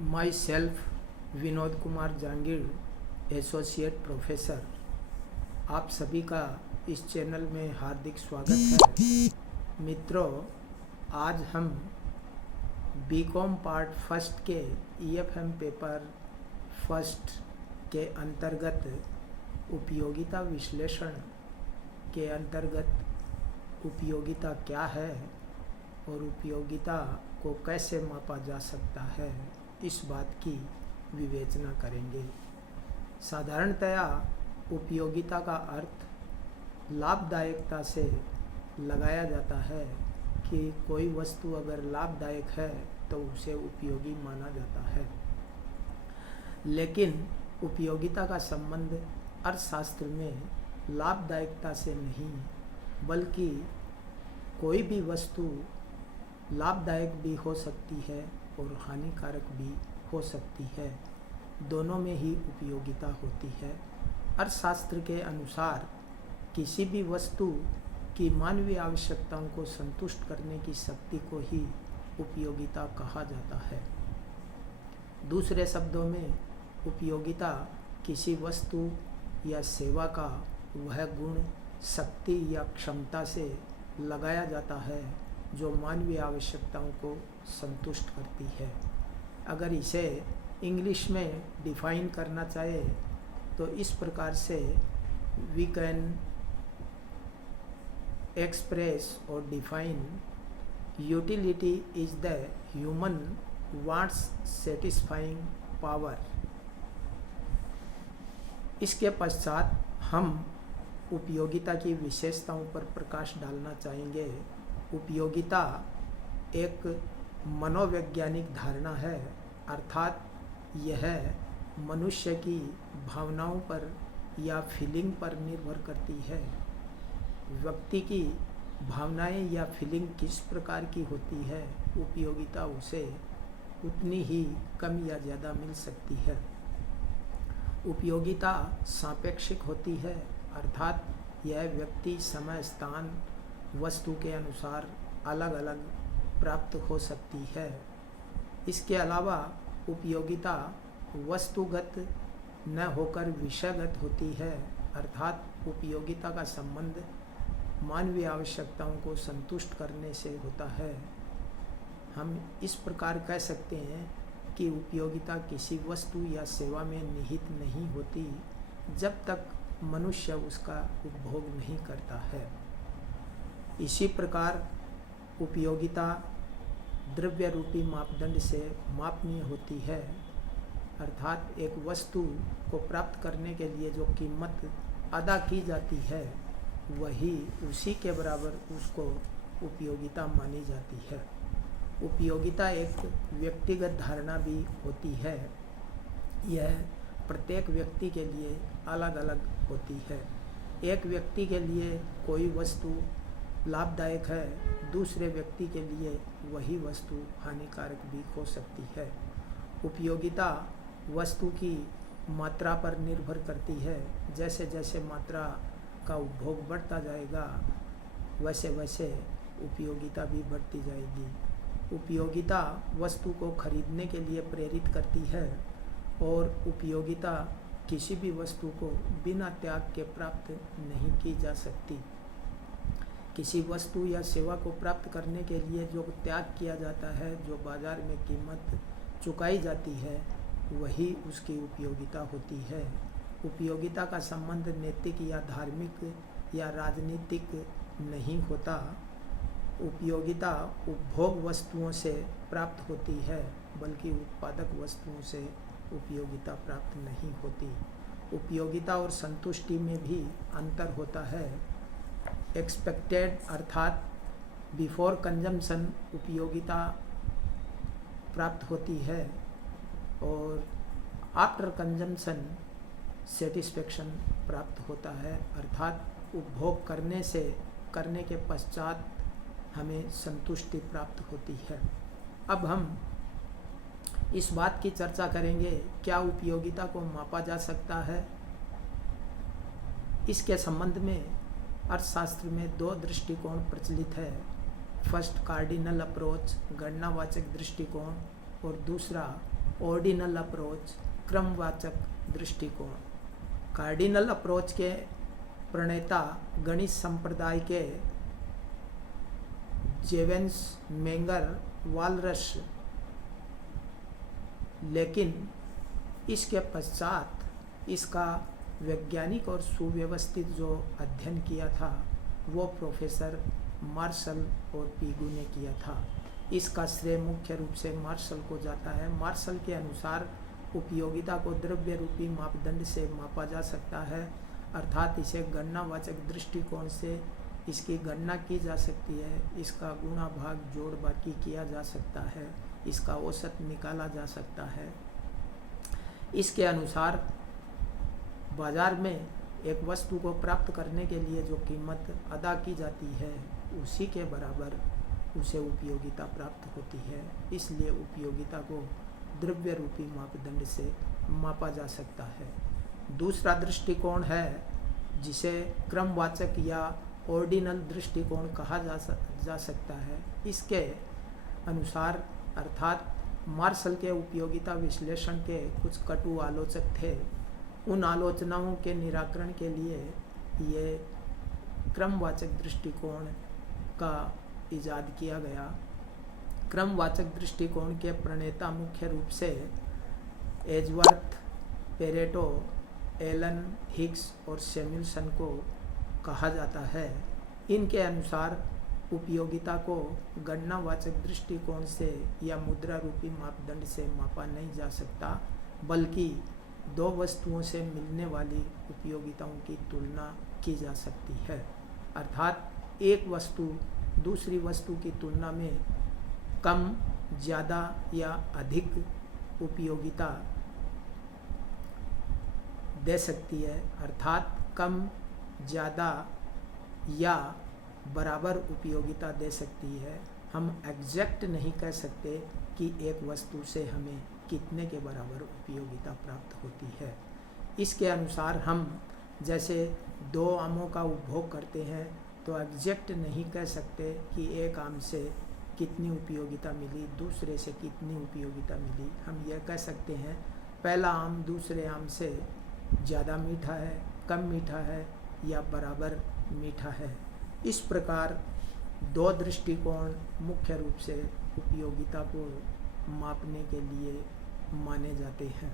My self Vinod Kumar Jahangir, associate professor. आप सभी का इस चैनल में हार्दिक स्वागत है। मित्रों, आज हम बीकॉम पार्ट फर्स्ट के ईएफएम पेपर फर्स्ट के अंतर्गत उपयोगिता विश्लेषण के अंतर्गत उपयोगिता क्या है और उपयोगिता को कैसे मापा जा सकता है, इस बात की विवेचना करेंगे। साधारणतया उपयोगिता का अर्थ लाभदायकता से लगाया जाता है कि कोई वस्तु अगर लाभदायक है तो उसे उपयोगी माना जाता है। लेकिन उपयोगिता का संबंध अर्थशास्त्र में लाभदायकता से नहीं, बल्कि कोई भी वस्तु लाभदायक भी हो सकती है और हानिकारक भी हो सकती है। दोनों में ही उपयोगिता होती है। अर्थशास्त्र के अनुसार किसी भी वस्तु की मानवीय आवश्यकताओं को संतुष्ट करने की शक्ति को ही उपयोगिता कहा जाता है। दूसरे शब्दों में, उपयोगिता किसी वस्तु या सेवा का वह गुण, शक्ति या क्षमता से लगाया जाता है जो मानवीय आवश्यकताओं को संतुष्ट करती है। अगर इसे इंग्लिश में डिफाइन करना चाहे तो इस प्रकार से वी कैन एक्सप्रेस और define utility is the human wants satisfying power. इसके पश्चात हम उपयोगिता की विशेषताओं पर प्रकाश डालना चाहेंगे। उपयोगिता एक मनोवैज्ञानिक धारणा है, अर्थात यह मनुष्य की भावनाओं पर या फीलिंग पर निर्भर करती है। व्यक्ति की भावनाएं या फीलिंग किस प्रकार की होती है, उपयोगिता उसे उतनी ही कम या ज़्यादा मिल सकती है। उपयोगिता सापेक्षिक होती है, अर्थात यह व्यक्ति, समय, स्थान, वस्तु के अनुसार अलग अलग प्राप्त हो सकती है। इसके अलावा उपयोगिता वस्तुगत न होकर विषयगत होती है, अर्थात उपयोगिता का संबंध मानवीय आवश्यकताओं को संतुष्ट करने से होता है। हम इस प्रकार कह सकते हैं कि उपयोगिता किसी वस्तु या सेवा में निहित नहीं होती जब तक मनुष्य उसका उपभोग नहीं करता है। इसी प्रकार उपयोगिता द्रव्य रूपी मापदंड से मापनीय होती है, अर्थात एक वस्तु को प्राप्त करने के लिए जो कीमत अदा की जाती है वही उसी के बराबर उसको उपयोगिता मानी जाती है। उपयोगिता एक व्यक्तिगत धारणा भी होती है। यह प्रत्येक व्यक्ति के लिए अलग अलग होती है। एक व्यक्ति के लिए कोई वस्तु लाभदायक है, दूसरे व्यक्ति के लिए वही वस्तु हानिकारक भी हो सकती है। उपयोगिता वस्तु की मात्रा पर निर्भर करती है। जैसे जैसे मात्रा का उपभोग बढ़ता जाएगा वैसे वैसे उपयोगिता भी बढ़ती जाएगी। उपयोगिता वस्तु को खरीदने के लिए प्रेरित करती है और उपयोगिता किसी भी वस्तु को बिना त्याग के प्राप्त नहीं की जा सकती। किसी वस्तु या सेवा को प्राप्त करने के लिए जो त्याग किया जाता है, जो बाजार में कीमत चुकाई जाती है, वही उसकी उपयोगिता होती है। उपयोगिता का संबंध नैतिक या धार्मिक या राजनीतिक नहीं होता। उपयोगिता उपभोग वस्तुओं से प्राप्त होती है, बल्कि उत्पादक वस्तुओं से उपयोगिता प्राप्त नहीं होती। उपयोगिता और संतुष्टि में भी अंतर होता है। एक्सपेक्टेड अर्थात बिफोर कंजम्पशन उपयोगिता प्राप्त होती है और आफ्टर कंजम्पशन सेटिस्फेक्शन प्राप्त होता है, अर्थात उपभोग करने के पश्चात हमें संतुष्टि प्राप्त होती है। अब हम इस बात की चर्चा करेंगे, क्या उपयोगिता को मापा जा सकता है। इसके संबंध में अर्थशास्त्र में दो दृष्टिकोण प्रचलित है। फर्स्ट कार्डिनल अप्रोच, गणनावाचक दृष्टिकोण, और दूसरा ऑर्डिनल अप्रोच, क्रमवाचक दृष्टिकोण। कार्डिनल अप्रोच के प्रणेता गणित संप्रदाय के जेवेंस मेंगर वालरस, लेकिन इसके पश्चात इसका वैज्ञानिक और सुव्यवस्थित जो अध्ययन किया था वो प्रोफेसर मार्शल और पीगू ने किया था। इसका श्रेय मुख्य रूप से मार्शल को जाता है। मार्शल के अनुसार उपयोगिता को द्रव्य रूपी मापदंड से मापा जा सकता है, अर्थात इसे गणनावाचक दृष्टिकोण से इसकी गणना की जा सकती है, इसका गुणा भाग जोड़ बाकी किया जा सकता है, इसका औसत निकाला जा सकता है। इसके अनुसार बाजार में एक वस्तु को प्राप्त करने के लिए जो कीमत अदा की जाती है उसी के बराबर उसे उपयोगिता प्राप्त होती है। इसलिए उपयोगिता को द्रव्य रूपी मापदंड से मापा जा सकता है। दूसरा दृष्टिकोण है जिसे क्रमवाचक या ऑर्डिनल दृष्टिकोण कहा जा सकता है। इसके अनुसार अर्थात मार्शल के उपयोगिता विश्लेषण के कुछ कटु आलोचक थे। उन आलोचनाओं के निराकरण के लिए ये क्रमवाचक दृष्टिकोण का इजाद किया गया। क्रमवाचक दृष्टिकोण के प्रणेता मुख्य रूप से एजवर्थ, पेरेटो, एलन हिग्स और सैमुअल्सन को कहा जाता है। इनके अनुसार उपयोगिता को गणनावाचक दृष्टिकोण से या मुद्रा रूपी मापदंड से मापा नहीं जा सकता, बल्कि दो वस्तुओं से मिलने वाली उपयोगिताओं की तुलना की जा सकती है। अर्थात एक वस्तु दूसरी वस्तु की तुलना में कम, ज़्यादा या अधिक उपयोगिता दे सकती है, अर्थात कम, ज़्यादा या बराबर उपयोगिता दे सकती है। हम एग्जैक्ट नहीं कह सकते कि एक वस्तु से हमें कितने के बराबर उपयोगिता प्राप्त होती है। इसके अनुसार हम जैसे दो आमों का उपभोग करते हैं तो एग्जैक्ट नहीं कह सकते कि एक आम से कितनी उपयोगिता मिली, दूसरे से कितनी उपयोगिता मिली। हम यह कह सकते हैं पहला आम दूसरे आम से ज़्यादा मीठा है, कम मीठा है या बराबर मीठा है। इस प्रकार दो दृष्टिकोण मुख्य रूप से उपयोगिता को मापने के लिए माने जाते हैं।